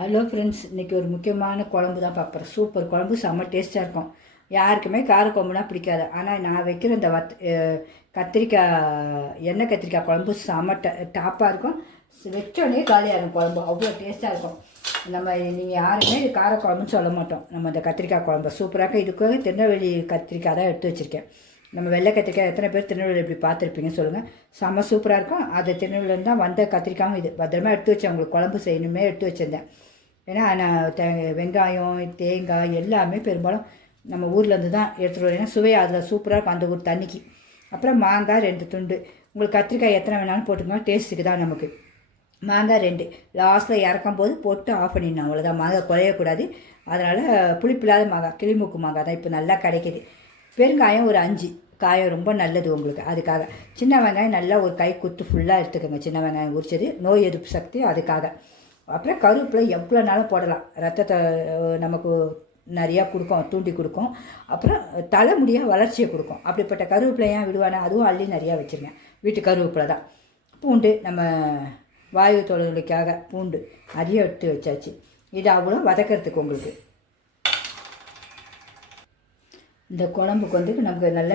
Hello friends இன்றைக்கி ஒரு முக்கியமான குழம்பு தான் பார்க்குறேன் சூப்பர் குழம்பு செம்ம டேஸ்ட்டாக இருக்கும். யாருக்குமே காரக்குழம்புனா பிடிக்காது. ஆனால் நான் வைக்கிற இந்த வத் கத்திரிக்காய் எண்ணெய் கத்திரிக்காய் குழம்பு செம்ம ட டாப்பாக இருக்கும். வச்சோடனே காலியாக இருக்கும் குழம்பு. அவ்வளோ டேஸ்ட்டாக இருக்கும். நம்ம நீங்கள் யாருமே இது காரக்குழம்புன்னு சொல்ல மாட்டோம். நம்ம இந்த கத்திரிக்காய் குழம்பு சூப்பராக இதுக்கு திருநெல்வேலி கத்திரிக்காய் தான் எடுத்து வச்சுருக்கேன். நம்ம வெள்ளை கத்திரிக்காய் எத்தனை பேர் திருநெல்வேலி இப்படி பார்த்துருப்பீங்கன்னு சொல்லுங்கள் செம்ம சூப்பராக இருக்கும். அது திருநெல்வேலியிலேருந்து தான் வந்த கத்திரிக்காயும் இது. பத்திரமா எடுத்து வச்சேன் உங்களுக்கு குழம்பு செய்யணுமே எடுத்து வச்சுருந்தேன். ஏன்னா நான் தே வெங்காயம் தேங்காய் எல்லாமே பெரும்பாலும் நம்ம ஊர்லேருந்து தான் எடுத்துகிட்டு வரோம் ஏன்னா சுவை அதில் சூப்பராக இருக்கும் அந்த ஊர் தண்ணிக்கு. அப்புறம் மாங்காய் ரெண்டு துண்டு. உங்களுக்கு கத்திரிக்காய் எத்தனை வேணாலும் போட்டுக்கோங்க. டேஸ்ட்டுக்கு தான் நமக்கு. மாங்காய் ரெண்டு. லாஸ்ட்டில் இறக்கும் போது போட்டு ஆஃப் பண்ணிடணும். அவ்வளோதான் மாங்காய் குறையக்கூடாது அதனால் புளிப்பில்லாத மாங்காய் கிளிமூக்கு மாங்காய் தான் இப்போ நல்லா கிடைக்கிது. பெருங்காயம் ஒரு அஞ்சு. காயம் ரொம்ப நல்லது உங்களுக்கு. அதுக்காக. சின்ன வெங்காயம் நல்லா ஒரு கை குத்து ஃபுல்லாக எடுத்துக்கோங்க. சின்ன வெங்காயம் உரிச்சது. நோய் எதிர்ப்பு சக்தி அதுக்காக. அப்புறம் கருவேப்பிலை எவ்வளோ நாளும் போடலாம். ரத்தத்தை நமக்கு நிறையா கொடுக்கும் தூண்டி கொடுக்கும். அப்புறம் தலைமுடியாக வளர்ச்சியை கொடுக்கும். அப்படிப்பட்ட கருவேப்பிலை ஏன் விடுவானே அதுவும் அள்ளி நிறையா வச்சுருக்கேன். வீட்டு கருவேப்பிலை தான். பூண்டு நம்ம வாயு தொழிலுக்காக பூண்டு நிறைய எடுத்து வச்சாச்சு. இது அவ்வளோ வதக்கிறதுக்கு உங்களுக்கு. இந்த குழம்புக்கு வந்து நமக்கு நல்ல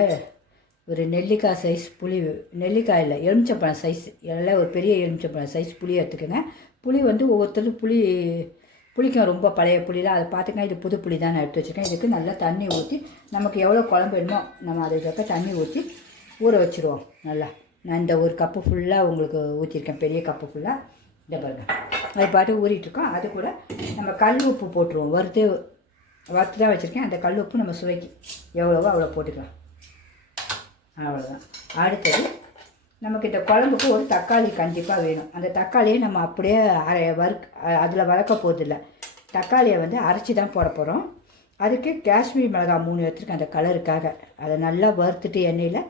ஒரு நெல்லிக்காய் சைஸ் புளி நெல்லிக்காய் இல்லை எலுமிச்சப்பழம் சைஸ் எல்லாம் ஒரு பெரிய எலுமிச்சப்பழம் சைஸ் புளி எடுத்துக்கோங்க. புளி வந்து ஒவ்வொருத்தரும் புளி புளிக்கும் ரொம்ப பழைய புளிலாம் அதை பார்த்துங்க. இது புது புளி தான் நான் எடுத்து வச்சுருக்கேன். இதுக்கு நல்லா தண்ணி ஊற்றி நமக்கு எவ்வளோ குழம்பு வேணுமோ நம்ம அதுக்கு தண்ணி ஊற்றி ஊற வச்சுருவோம். நல்லா. நான் இந்த ஒரு கப்பு ஃபுல்லாக உங்களுக்கு ஊற்றிருக்கேன் பெரிய கப்பு ஃபுல்லாக இந்த பாருங்க. அது பாட்டு ஊறிட்டுருக்கோம் அது கூட நம்ம கல் உப்பு போட்டுருவோம். வறுத்து வறுத்து தான் வச்சுருக்கேன். அந்த கல் உப்பு நம்ம சுவைக்கு எவ்வளவோ அவ்வளோ போட்டுக்கலாம். அவ்வளோதான் அடுத்தது நமக்கு இந்த குழம்புக்கு ஒரு தக்காளி கண்டிப்பாக வேணும். அந்த தக்காளியை நம்ம அப்படியே அரை வறுக் அதில் வளர்க்க போகிறதில்ல தக்காளியை வந்து அரைச்சி தான் போட போகிறோம் அதுக்கு காஷ்மீர் மிளகாய் மூணு எடுத்துருக்கேன். அந்த கலருக்காக. அதை நல்லா வறுத்துட்டு எண்ணெயில்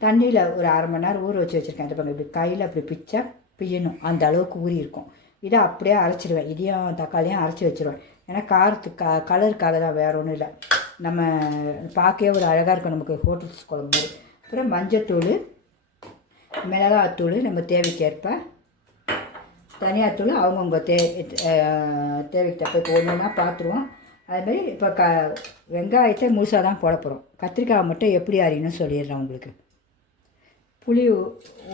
தண்ணியில் ஒரு அரை மணி நேரம் ஊற வச்சு வச்சுருக்கேன். அந்த பக்கம் இப்படி கையில் அப்படி பிச்சா பிய்யணும் அந்த அளவுக்கு ஊறி இருக்கும். இதை அப்படியே அரைச்சிடுவேன் இதையும் தக்காளியும் அரைச்சி வச்சிருவேன். ஏன்னா காரத்துக்கு க கலருக்காக தான் வேறு ஒன்றும் இல்லை. நம்ம பார்க்கவே ஒரு அழகாக இருக்கும் நமக்கு ஹோட்டல்ஸ் குழம்பு மாதிரி. அப்புறம் மஞ்சத்தூள் மிளகாத்தூள் நம்ம தேவைக்கேற்ப. தனியாத்தூள் அவங்கவுங்க தே தேவைக்கு தப்ப இப்போ ஒன்றுனா பார்த்துருவோம் அதுமாரி இப்போ க வெங்காயத்தை முழுசாக தான் போட போகிறோம் கத்திரிக்காய் மட்டும் எப்படி அறியணும்னு சொல்லிடுறேன் உங்களுக்கு. புளி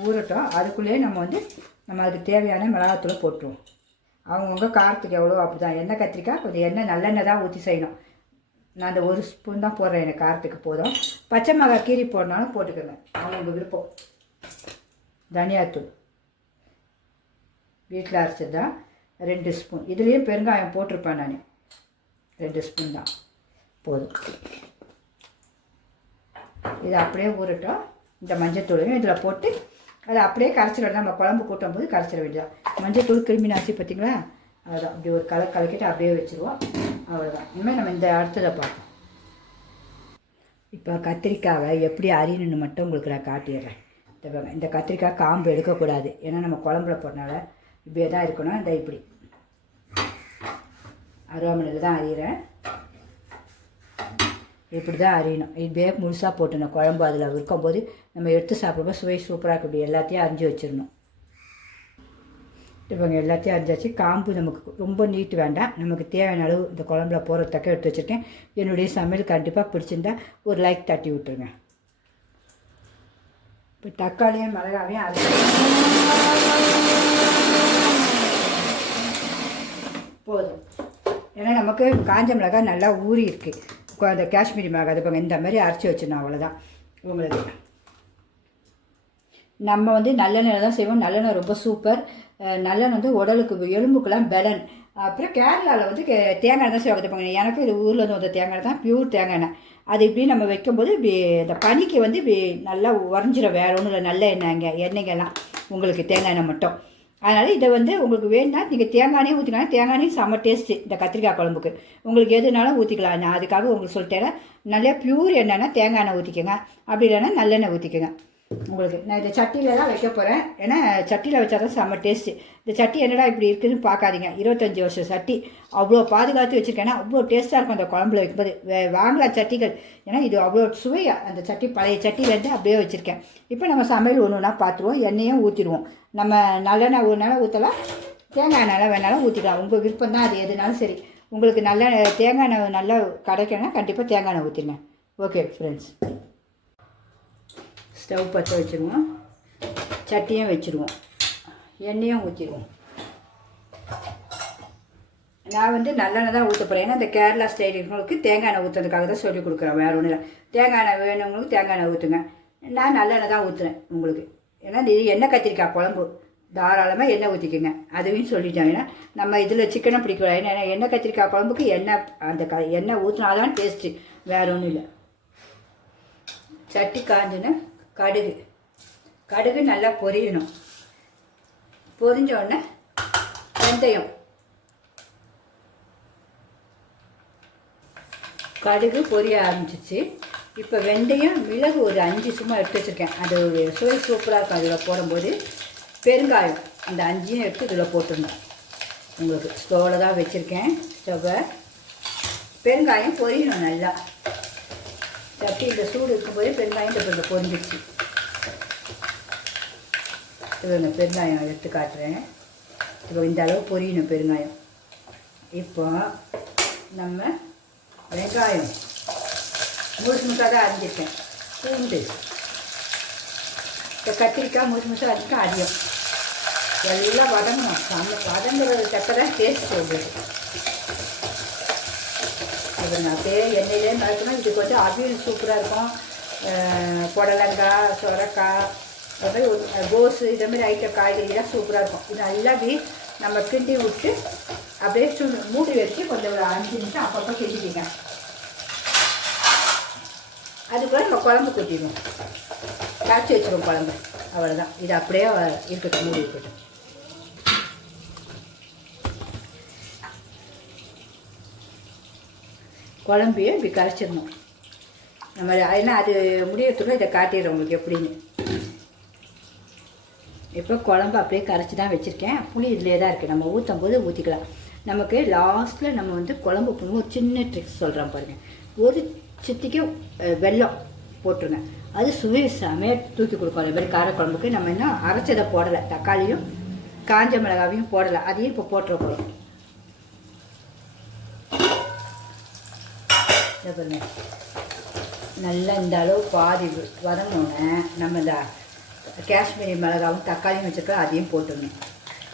ஊறட்டும். அதுக்குள்ளேயே நம்ம வந்து நம்ம அதுக்கு தேவையான மிளகாத்தூளை போட்டுருவோம். அவங்கவுங்க காரத்துக்கு எவ்வளோ அப்படி தான் எண்ணெய் கத்திரிக்காய் கொஞ்சம் எண்ணெய் நல்லெண்ணெய் தான் ஊற்றி செய்யணும். நான் அந்த ஒரு ஸ்பூன் தான் போடுறேன். எனக்கு காரத்துக்கு போதும். பச்சை மிளகாய் கீரி போடனாலும் போட்டுக்கோங்க. அவங்கவுங்க விருப்பம். தனியாத்தூள் வீட்டில் அரைச்சது? தான் ரெண்டு ஸ்பூன். இதுலேயும் பெருங்காயம் போட்டிருப்பேன் நான். ரெண்டு ஸ்பூன் தான். போதும். இது அப்படியே ஊறட்டும். இந்த மஞ்சத்தூளையும் இதில் போட்டு அதை அப்படியே கரைச்சிட நம்ம குழம்பு கூட்டும் போது கரைச்சிட வேண்டியதான் மஞ்சத்தூள் கிருமி நாசி பார்த்தீங்களா? அதுதான் அப்படி ஒரு கலர் கலக்கிட்டு அப்படியே வச்சுருவோம். அவ்வளோதான் இனிமேல் நம்ம இந்த அடுத்ததை பார்ப்போம். இப்போ கத்திரிக்காவை எப்படி அரியணுன்னு மட்டும் உங்களுக்கு நான் காட்டிடுறேன். இந்த இந்த கத்திரிக்காய் காம்பு எடுக்கக்கூடாது. ஏன்னா நம்ம குழம்புல போட்டனால இப்படியே தான் இருக்கணும். இந்த இப்படி. அருவாமனையில் தான் அறியிறேன் இப்படி தான் அறியணும் இப்படியே முழுசாக போட்டுணும் குழம்பு அதில் இருக்கும்போது நம்ம எடுத்து சாப்பிடும்போது சுவை சூப்பராக இருக்கும். இப்படி எல்லாத்தையும் அரிஞ்சு வச்சிடணும். இவங்க எல்லாத்தையும் அரிஞ்சாச்சு காம்பு நமக்கு ரொம்ப நீட்டு வேண்டாம். நமக்கு தேவையான அளவு இந்த குழம்புல போகிறதுக்க எடுத்து வச்சுருக்கேன். என்னுடைய சமையல் கண்டிப்பாக பிடிச்சிருந்தா ஒரு லைக் தட்டி விட்டுருங்க. இப்போ தக்காளியும் மிளகாவையும் அரைச்சி. போதும். ஏன்னா நமக்கு காஞ்ச மிளகாய் நல்லா ஊறி இருக்குது அந்த காஷ்மீரி மிளகாய் அது இந்த மாதிரி அரைச்சி வச்சிடணும் அவ்வளோதான் உங்களுக்கு. நம்ம வந்து நல்லெண்ணெய் தான் செய்வோம். நல்லெண்ணெய் ரொம்ப சூப்பர் நல்லெண்ணெய் வந்து உடலுக்கு எலும்புக்கெல்லாம் பலன். அப்புறம் கேரளாவில் வந்து கே- தேங்காய் எண்ணெய் தான் செய்வாங்க வைப்பாங்க எனக்கு இது ஊரில் வந்து வந்த தேங்காய் எண்ணெய் தான் பியூர் தேங்காய் எண்ணெய். அது இப்படி நம்ம வைக்கும்போது இப்படி இந்த பனிக்கு வந்து இப்படி நல்லா உறைஞ்சிரும் வேற ஒன்றும் இல்லை. நல்ல எண்ணெய்ங்க எண்ணெய்ங்கெல்லாம். உங்களுக்கு தேங்காய் எண்ணெய் மட்டும். அதனால் இதை வந்து உங்களுக்கு வேணும்னா நீங்கள் தேங்காய் ஊற்றிக்கலாம் தேங்காய் எண்ணெயும் செம்ம டேஸ்ட்டு இந்த கத்திரிக்காய் குழம்புக்கு. உங்களுக்கு எதுனாலும் ஊற்றிக்கலாம் நான் அதுக்காக உங்களுக்கு சொல்லிட்டேன் நல்லா பியூர் எண்ணெய்னா தேங்காய் எண்ணெய் ஊற்றிக்கோங்க அப்படி இல்லைன்னா நல்லெண்ணெய் ஊற்றிக்கோங்க உங்களுக்கு. நான் இந்த சட்டியில் தான் வைக்க போகிறேன் ஏன்னா சட்டியில் வச்சா தான் செம்ம டேஸ்ட்டு இந்த சட்டி என்னடா இப்படி இருக்குதுன்னு பார்க்காதீங்க. இருபத்தஞ்சி வருஷம் சட்டி. அவ்வளோ பாதுகாத்து வச்சுருக்கேன்னா அவ்வளோ டேஸ்ட்டாக இருக்கும் அந்த குழம்புல வைக்கும்போது. வே- வாங்கலாம் சட்டிகள். ஏன்னா இது அவ்வளோ சுவையாக அந்த சட்டி பழைய சட்டியிலேருந்து அப்படியே வச்சுருக்கேன். இப்போ நம்ம சமையல் ஒன்று ஒன்றா பார்த்துருவோம். எண்ணெயும் ஊற்றிடுவோம் நம்ம நல்லெண்ணெய் ஒரு நாள் ஊற்றலாம் தேங்காய் எண்ணெய் வேணாலும் ஊற்றிக்கலாம் உங்கள் விருப்பம் தான் அது எதுனாலும் சரி. உங்களுக்கு நல்ல தேங்காய் எண்ணெய் நல்லா கிடைக்கணும்னா கண்டிப்பாக தேங்காய் எண்ணெய் ஊற்றிங்க ஓகே ஃப்ரெண்ட்ஸ் ஸ்டவ் பற்ற வச்சுருவோம். சட்டியும் வச்சுருவோம். எண்ணெயும் ஊற்றிடுவோம் நான் வந்து நல்லெண்ணெய் தான் ஊற்ற போகிறேன் ஏன்னா இந்த கேரளா ஸ்டைல் இருக்கிறவங்களுக்கு தேங்காய் எண்ணெய் ஊற்றுறதுக்காக தான் சொல்லி கொடுக்குறேன். வேறு ஒன்றும் இல்லை. தேங்காய் எண்ணெய் வேணுங்களுக்கு தேங்காய் எண்ணெய் ஊற்றுங்க நான் நல்லெண்ணெய் தான் ஊற்றுறேன் உங்களுக்கு. ஏன்னா இது எண்ணெய் கத்திரிக்காய் குழம்பு. தாராளமாக எண்ணெய் ஊற்றிக்கோங்க அதுவும் சொல்லிட்டேன். ஏன்னா நம்ம இதில் சிக்கனை பிடிக்கூடாது ஏன்னா எண்ணெய் கத்திரிக்காய் குழம்புக்கு எண்ணெய் அந்த க எண்ணெய் ஊற்றினாதான் டேஸ்ட்டு வேறு ஒன்றும் இல்லை. சட்டி காஞ்சுன்னா கடுகு. கடுகு நல்லா பொரியணும். பொரிஞ்ச உடனே வெந்தயம். கடுகு பொரிய ஆரம்பிச்சிச்சு. இப்போ வெந்தயம் மிளகு ஒரு அஞ்சு சும்மா எடுத்து வச்சுருக்கேன். அது ஒரு சுவை சூப்பராக இருக்கும் அதில் போடும்போது. பெருங்காயம் அந்த அஞ்சையும் எடுத்து இதில் போட்டுருந்தேன் உங்களுக்கு ஸ்டோவில் தான் வச்சுருக்கேன் ஸ்டவ்வை. பெருங்காயம் பொரியணும் நல்லா. சட்டி இந்த சூடு இருக்கும்போது பெருங்காயம் இப்போ கொஞ்சம் பொரிஞ்சிடுச்சு. இவங்க பெருங்காயம் எடுத்து காட்டுறேன். இப்போ இந்த அளவு பொரியணும் பெருங்காயம். இப்போ நம்ம வெங்காயம் முழுசு முழுசாக தான் அரிஞ்சிருக்கேன். பூண்டு. இப்போ கத்திரிக்காய் முழுசு முழுசாக அரிஞ்சா அரியும். எல்லாம் வதங்கணும். நம்ம வதங்குறது தக்க தான் டேஸ்ட் போகுது. இது நான் அப்படியே எண்ணெயிலே நடக்கணும் இதுக்கு வந்து அவியல் சூப்பராக இருக்கும். புடலங்காய் சொரக்காய் அது மாதிரி ஒரு கோஸு இதே மாதிரி ஐட்டம் காய்கறிலாம் சூப்பராக இருக்கும். இது நல்லா நம்ம கிண்டி விட்டு அப்படியே சு மூடி வச்சு கொஞ்சம் ஒரு அஞ்சு நிமிஷம் அப்பப்போ கிண்டிக்கிங்க. அதுக்குள்ள நம்ம குழம்பு கொட்டிடுவோம். காய்ச்சி வச்சிருவோம் குழம்பு. அவ்வளோதான் இது அப்படியே இருக்கட்டும் மூடி இருக்கட்டும். குழம்பையும் இப்படி கரைச்சிடணும். நம்ம ஏன்னா அது முடியறதுக்குள்ள இதை காட்டிடுறோம் உங்களுக்கு எப்படின்னு. இப்போ குழம்பு அப்படியே கரைச்சி தான் வச்சுருக்கேன். புளி இதிலே தான் இருக்குது நம்ம ஊற்றும் போது ஊற்றிக்கலாம் நமக்கு லாஸ்ட்டில் நம்ம வந்து குழம்பு பண்ணுவோம் ஒரு சின்ன ட்ரிக்ஸ் சொல்கிறோம் பாருங்கள் ஒரு சித்திக்கு வெல்லம் போட்டுருங்க. அது சுவை செமையாக தூக்கி கொடுக்கும். அதே மாதிரி காரக்குழம்புக்கு நம்ம இன்னும் அரைச்சதை போடலை. தக்காளியும் காஞ்ச மிளகாவையும் போடலை. அதையும் இப்போ போட்டுற போகிறோம் இதை பாருங்க நல்லா இந்த அளவு பாதி வதங்கினோன்னே நம்ம இந்த காஷ்மீரி மிளகாவும் தக்காளியும் வச்சுருக்கோம் அதையும் போட்டுடணும்.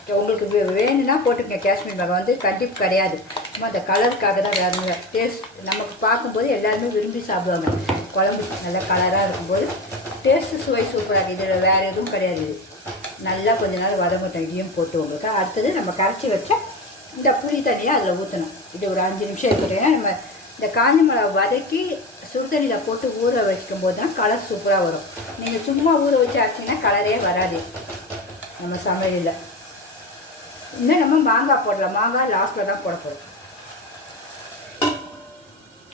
உங்களுக்கு வே- வேணும்னா போட்டுக்கங்க காஷ்மீரி மிளகா வந்து கண்டிப்பு கிடையாது. சும்மா அந்த கலருக்காக தான் வேறு டேஸ்ட் நமக்கு பார்க்கும்போது எல்லாருமே விரும்பி சாப்பிடுவாங்க. குழம்பு நல்ல கலராக இருக்கும்போது டேஸ்ட்டு சுவை சூப்பராக இருக்குது இதில் வேறு எதுவும் கிடையாது இது. நல்லா கொஞ்ச நாள் வதங்கட்டும் இதையும் போட்டு உங்களுக்கு. அடுத்தது நம்ம கரைச்சி வச்சா இந்த புளி தண்ணியை அதில் ஊற்றணும் இது ஒரு அஞ்சு நிமிஷம் இருக்கட்டும். நம்ம இந்த காஞ்ச மிளகா வதக்கி சுடுதண்ணியில் போட்டு ஊற வைக்கும் போது தான் கலர் சூப்பராக வரும். நீங்கள் சும்மா ஊற வச்சு ஆச்சுன்னா கலரே வராது நம்ம சமையலில். இன்னும் நம்ம மாங்காய் போடலாம். மாங்காய் லாஸ்ட்டில் தான் போட போகிறோம்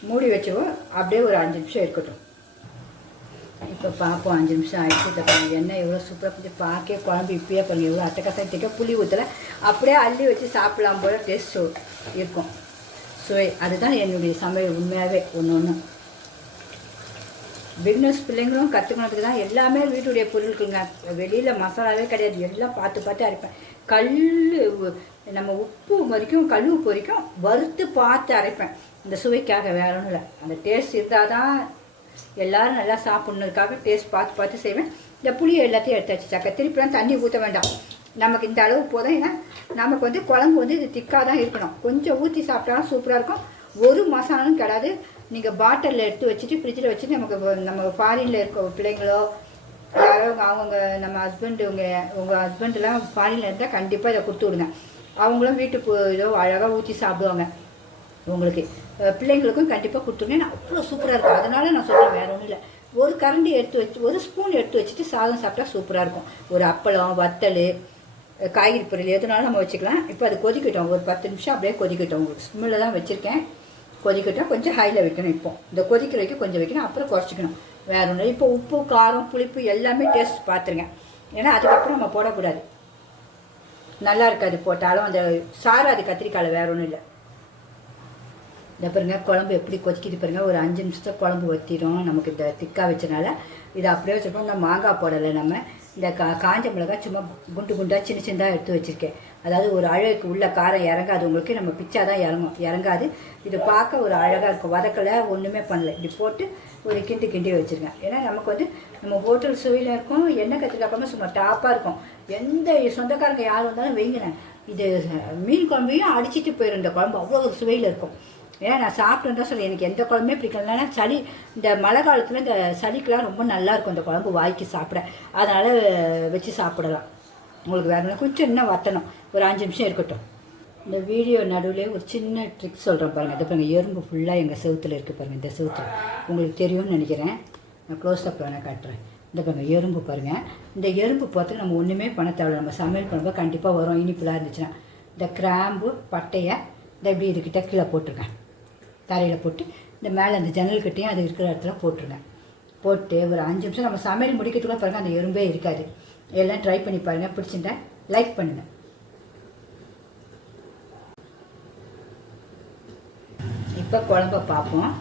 மூடி வச்சுவோம் அப்படியே ஒரு அஞ்சு நிமிஷம் இருக்கட்டும். இப்போ பார்ப்போம் அஞ்சு நிமிஷம் ஆகிடுச்சு இதை பாருங்க. எண்ணெய் எவ்வளோ சூப்பராக கொஞ்சம் பார்க்கே குழம்பு இப்பயே பாருங்க. எவ்வளோ அட்டை திக்க புளி ஊற்றல அப்படியே அள்ளி வச்சு சாப்பிடலாம் போல டேஸ்ட் இருக்கும். சுவை அதுதான் என்னுடைய சமையல் உண்மையாகவே ஒன்று ஒன்று பிக்னஸ் பிள்ளைங்களும் கற்றுக்கணுறதுக்கு தான் எல்லாமே வீட்டுடைய பொருட்களுங்க. வெளியில் மசாலாவே கிடையாது. எல்லாம் பார்த்து பார்த்து அரைப்பேன். கல் நம்ம உப்பு வரைக்கும் கல் உப்பு வரைக்கும் வறுத்து பார்த்து அரைப்பேன். இந்த சுவைக்காக வேற ஒன்றும் இல்லை. அந்த டேஸ்ட் இருந்தால் தான் எல்லோரும் நல்லா சாப்பிட்ணுக்காக டேஸ்ட் பார்த்து பார்த்து செய்வேன். இந்த புளியை எல்லாத்தையும் எடுத்தாச்சு. சக்கரை திருப்பிலாம் தண்ணி ஊற்ற வேண்டாம். நமக்கு இந்த அளவு போதும் ஏன்னா நமக்கு வந்து குழம்பு வந்து இது திக்காக தான் இருக்கணும். கொஞ்சம் ஊற்றி சாப்பிட்டாலும் சூப்பராக இருக்கும். ஒரு மசாலாலும் கிடையாது நீங்கள் பாட்டிலில் எடுத்து வச்சுட்டு ஃப்ரிட்ஜில் வச்சுட்டு நமக்கு நம்ம ஃபாரினில் இருக்க பிள்ளைங்களோ யாரோ அவங்க நம்ம ஹஸ்பண்ட் உங்கள் உங்கள் ஹஸ்பண்டெலாம் ஃபாரினில் இருந்தால் கண்டிப்பாக இதை கொடுத்து விடுங்க. அவங்களும் வீட்டுக்கு ஏதோ அழகாக ஊற்றி சாப்பிடுவாங்க. உங்களுக்கு பிள்ளைங்களுக்கும் கண்டிப்பாக கொடுத்துருங்க நான் அவ்வளோ சூப்பராக இருக்கும். அதனால நான் சொல்கிறேன் வேற ஒன்றும் இல்லை. ஒரு கரண்டி எடுத்து வச்சு ஒரு ஸ்பூன் எடுத்து வச்சுட்டு சாதம் சாப்பிட்டா சூப்பராக இருக்கும். ஒரு அப்பளம் வத்தல் காய்கறி பொரியல் எதுனாலும் நம்ம வச்சுக்கலாம். இப்போ அது கொதிக்கட்டும். ஒரு பத்து நிமிஷம் அப்படியே கொதிக்கட்டும் உங்களுக்கு. ஸ்மெல்ல தான் வச்சுருக்கேன். கொதிக்கட்டும் கொஞ்சம் ஹையில் வைக்கணும் இப்போ. இந்த கொதிக்கிற வைக்க கொஞ்சம் வைக்கணும். அப்புறம் குறைச்சிக்கணும். வேறு ஒன்றும் இப்போ உப்பு காரம் புளிப்பு எல்லாமே டேஸ்ட் பார்த்துருங்க. ஏன்னா அதுக்கப்புறம் நம்ம போடக்கூடாது. நல்லா இருக்காது போட்டாலும் அந்த சாராது கத்திரிக்காயில் வேற ஒன்றும் இல்லை. இந்த பாருங்க குழம்பு எப்படி கொதிக்கிது பாருங்க. ஒரு அஞ்சு நிமிஷத்தை குழம்பு வத்திடும் நமக்கு இந்த திக்கா வச்சனால. இதை அப்படியே வச்சுருப்போம் இந்த மாங்காய் போடலை நம்ம. இந்த கா காஞ்ச மிளகாய் சும்மா குண்டு குண்டாக சின்ன சின்னதாக எடுத்து வச்சுருக்கேன். அதாவது ஒரு அழகுக்கு உள்ள காரம் இறங்காது. உங்களுக்கு நம்ம பிச்சா தான் இறங்கும் இறங்காது. இது பார்க்க ஒரு அழகாக இருக்கும். வதக்கலை ஒன்றுமே பண்ணல. இப்படி போட்டு ஒரு கிண்டி கிண்டி வச்சுருக்கேன் ஏன்னா நமக்கு வந்து நம்ம ஹோட்டல் சுவையில் இருக்கும் எண்ணெய் கத்திரிக்காய் சும்மா டாப்பாக இருக்கும். எந்த சொந்தக்காரங்க யார் வந்தாலும் வைங்களேன். இது மீன் குழம்பையும் அடிச்சிட்டு போயிடும் இந்த குழம்பு அவ்வளோ ஒரு சுவையில் இருக்கும். ஏன்னா நான் சாப்பிட்டேன் தான் சொல்லி எனக்கு எந்த குழம்புமே பிடிக்கலன்னா சளி இந்த மழை காலத்தில் இந்த சளிக்கெலாம் ரொம்ப நல்லாயிருக்கும் இந்த குழம்பு வாய்க்கு சாப்பிட. அதனால் வச்சு சாப்பிடலாம். உங்களுக்கு வேறு கொஞ்சம் இன்னும் வத்தணும். ஒரு அஞ்சு நிமிஷம் இருக்கட்டும். இந்த வீடியோ நடுவில் ஒரு சின்ன ட்ரிக் சொல்கிறேன் பாருங்கள் அதை பாருங்கள் எறும்பு ஃபுல்லாக எங்கள் செவுத்தில் இருக்குது பாருங்கள் இந்த செவுத்தில். உங்களுக்கு தெரியும்னு நினைக்கிறேன். நான் க்ளோஸ்அப் வேணால் காட்டுறேன். இந்த பாருங்கள் எறும்பு பாருங்கள் இந்த எறும்பு பார்த்து நம்ம ஒன்றுமே பண்ண தேவையில்ல. நம்ம சமையல் பண்ணும்போது கண்டிப்பாக வரும். இனிப்புலாம் இருந்துச்சுன்னா. இந்த கிராம்பு பட்டையை இந்த இப்படி இதுக்கிட்ட கீழே போட்டிருக்கேன் தரையில் போட்டு இந்த மேலே அந்த ஜன்னல் கட்டியும் அது இருக்கிற இடத்துல போட்டுருங்க. போட்டு ஒரு அஞ்சு நிமிஷம் நம்ம சமையல் முடிக்கிறதுக்குள்ள பாருங்கள் அந்த எறும்பே இருக்காது. எல்லாம் ட்ரை பண்ணி பாருங்கள் பிடிச்சிருந்தா லைக் பண்ணுங்கள் இப்போ குழம்ப பார்ப்போம்.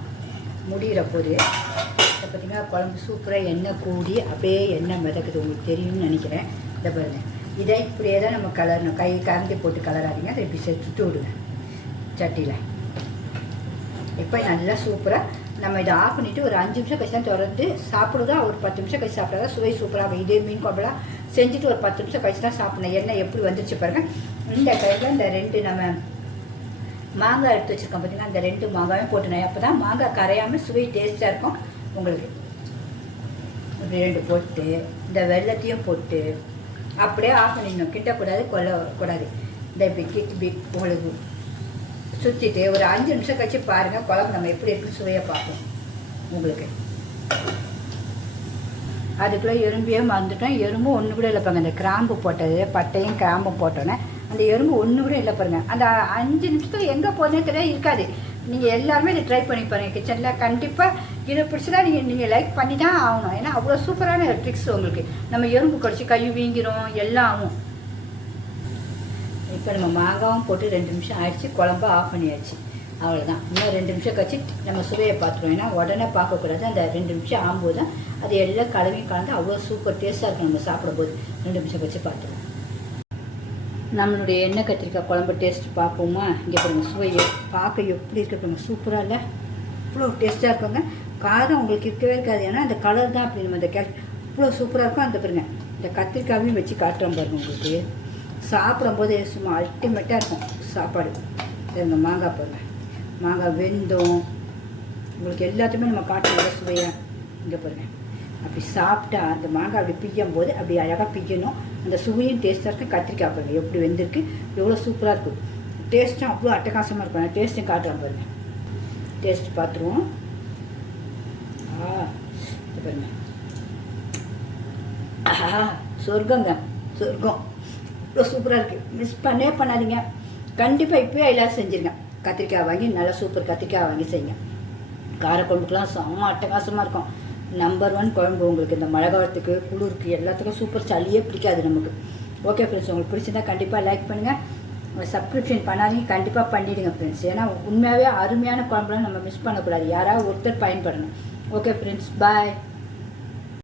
முடிகிற போது இப்போ பார்த்தீங்கன்னா குழம்பு சூப்பராக எண்ணெய் கூடி அப்படியே எண்ணெய் மிதக்குது. உங்களுக்கு தெரியும்னு நினைக்கிறேன். இதை பாருங்கள் இதை இப்படியே தான் நம்ம கலரணும். கை கரண்டி போட்டு கலராதிங்க. அதை இப்படி செத்து விடுங்க. சட்டியில். இப்போ நல்லா சூப்பராக நம்ம இதை ஆஃப் பண்ணிவிட்டு ஒரு அஞ்சு நிமிஷம் கழிச்சு தான் திறந்து சாப்பிடுதா ஒரு பத்து நிமிஷம் கழிச்சு சாப்பிட்டா சுவை சூப்பராக இதே மீன் குழம்புலாம் செஞ்சுட்டு ஒரு பத்து நிமிஷம் கழிச்சு தான் சாப்பிடணும். எண்ணெய் எப்படி வந்துருச்சு பாருங்கள் இந்த கையில் இந்த ரெண்டு நம்ம மாங்காய் எடுத்து வச்சுருக்கோம் பார்த்தீங்கன்னா இந்த ரெண்டு மாங்காயும் போட்டுனேன் அப்போ தான் மாங்காய் கரையாமல் சுவை டேஸ்ட்டாக இருக்கும் உங்களுக்கு. ஒரு ரெண்டு போட்டு இந்த வெள்ளத்தையும் போட்டு அப்படியே ஆஃப் பண்ணிடணும். கிட்டக்கூடாது கொல்ல கூடாது. இந்த இப்படி கிட்டி இப்படி உங்களுக்கு சுற்றிட்டு ஒரு அஞ்சு நிமிஷம் கழிச்சு பாருங்கள் குழம்பு நம்ம எப்படி எப்படி சுவையாக பார்ப்போம். உங்களுக்கு. அதுக்குள்ளே எறும்பியே மறந்துட்டோம். எறும்பு ஒன்று கூட இல்லை பாருங்க அந்த கிராம்பு போட்டது பட்டையும் கிராம்பும் போட்டோன்னே. அந்த எறும்பு ஒன்று கூட இல்லை பாருங்க. அந்த அஞ்சு நிமிஷத்தில் எங்கே போதுனே தெரியாது இருக்காது. நீங்கள் எல்லாருமே இதை ட்ரை பண்ணி பாருங்கள் கிச்சனில் கண்டிப்பாக இதை பிடிச்சதா நீங்கள் நீங்கள் லைக் பண்ணி தான் ஆகணும். ஏன்னா அவ்வளோ சூப்பரான ட்ரிக்ஸ் உங்களுக்கு. நம்ம எறும்பு கடிச்சு கை வீங்கிரும் எல்லாம் ஆகும். இப்போ நம்ம மாங்காவும் போட்டு ரெண்டு நிமிஷம் ஆயிடுச்சு குழம்பு ஆஃப் பண்ணியாச்சு. அவ்வளோதான் இன்னும் ரெண்டு நிமிஷம் கழிச்சு நம்ம சுவையை பார்த்துருவோம். ஏன்னா உடனே பார்க்கக்கூடாது அந்த ரெண்டு நிமிஷம் ஆகும்போது தான் அது எல்லாம் கலவையும் கலந்து அவ்வளோ சூப்பர் டேஸ்ட்டாக இருக்கும் நம்ம சாப்பிடும்போது. ரெண்டு நிமிஷம் கழிச்சு பார்த்துருவோம். நம்மளுடைய எண்ணெய் கத்திரிக்காய் குழம்பு டேஸ்ட் பார்ப்போமா? இங்கே பாருங்கள் சுவையை பார்க்க எப்படி இருக்கு பாருங்க சூப்பராக இல்லை? இவ்வளோ டேஸ்ட்டாக இருக்குங்க. காரம் உங்களுக்கு இருக்கவே இருக்காது. ஏன்னா அந்த கலர் தான் அப்படி நம்ம அந்த கே இவ்வளோ சூப்பராக இருக்கும் அந்த பாருங்கள் இந்த கத்திரிக்காயும் வச்சு காட்டுறோம் பாருங்க உங்களுக்கு. சாப்பிடும்போது சும்மா அல்டிமேட்டாக இருக்கும் சாப்பாடு. இந்த மாங்காய் பாருங்க மாங்காய் வெந்தம். உங்களுக்கு எல்லாத்தையுமே நம்ம காட்டுறோம் சுவையாக இங்கே பாருங்க அப்படி சாப்பிட்டா அந்த மாங்காய் அப்படி பிய்யும் போது அப்படி அழகாக பிய்யணும். அந்த சுவையும் டேஸ்ட்டாக இருக்கும். கத்திரிக்காய் பாருங்க எப்படி வெந்திருக்கு. எவ்வளோ சூப்பராக இருக்கும். டேஸ்ட்டும் அவ்வளோ அட்டகாசமாக இருக்கும். நான் டேஸ்ட்டும் காட்டுறேன் பாருங்க. டேஸ்ட் பார்த்துருவோம். ஆ இது பாருங்க. ஆஹா சொர்க்கங்க. சொர்க்கம். இவ்வளோ சூப்பராக இருக்குது மிஸ் பண்ணே பண்ணாதீங்க. கண்டிப்பாக இப்போயே எல்லாம் செஞ்சுருங்க. கத்திரிக்காய் வாங்கி நல்லா சூப்பர் கத்திரிக்காய் வாங்கி செய்யுங்க. காரக்குழம்புக்கெலாம் செம்ம அட்டகாசமாக இருக்கும். நம்பர் ஒன் குழம்பு உங்களுக்கு இந்த மழை காலத்துக்கு குளிருக்கு எல்லாத்துக்கும் சூப்பர் சளியே பிடிக்காது நமக்கு. ஓகே ஃப்ரெண்ட்ஸ் உங்களுக்கு பிடிச்சிருந்தா கண்டிப்பாக லைக் பண்ணுங்கள் சப்ஸ்கிரிப்ஷன் பண்ணாதீங்க. கண்டிப்பாக பண்ணிவிடுங்க ஃப்ரெண்ட்ஸ் ஏன்னா உண்மையாகவே அருமையான குழம்புலாம் நம்ம மிஸ் பண்ணக்கூடாது. யாராவது ஒருத்தர் பயன்படணும். Okay friends bye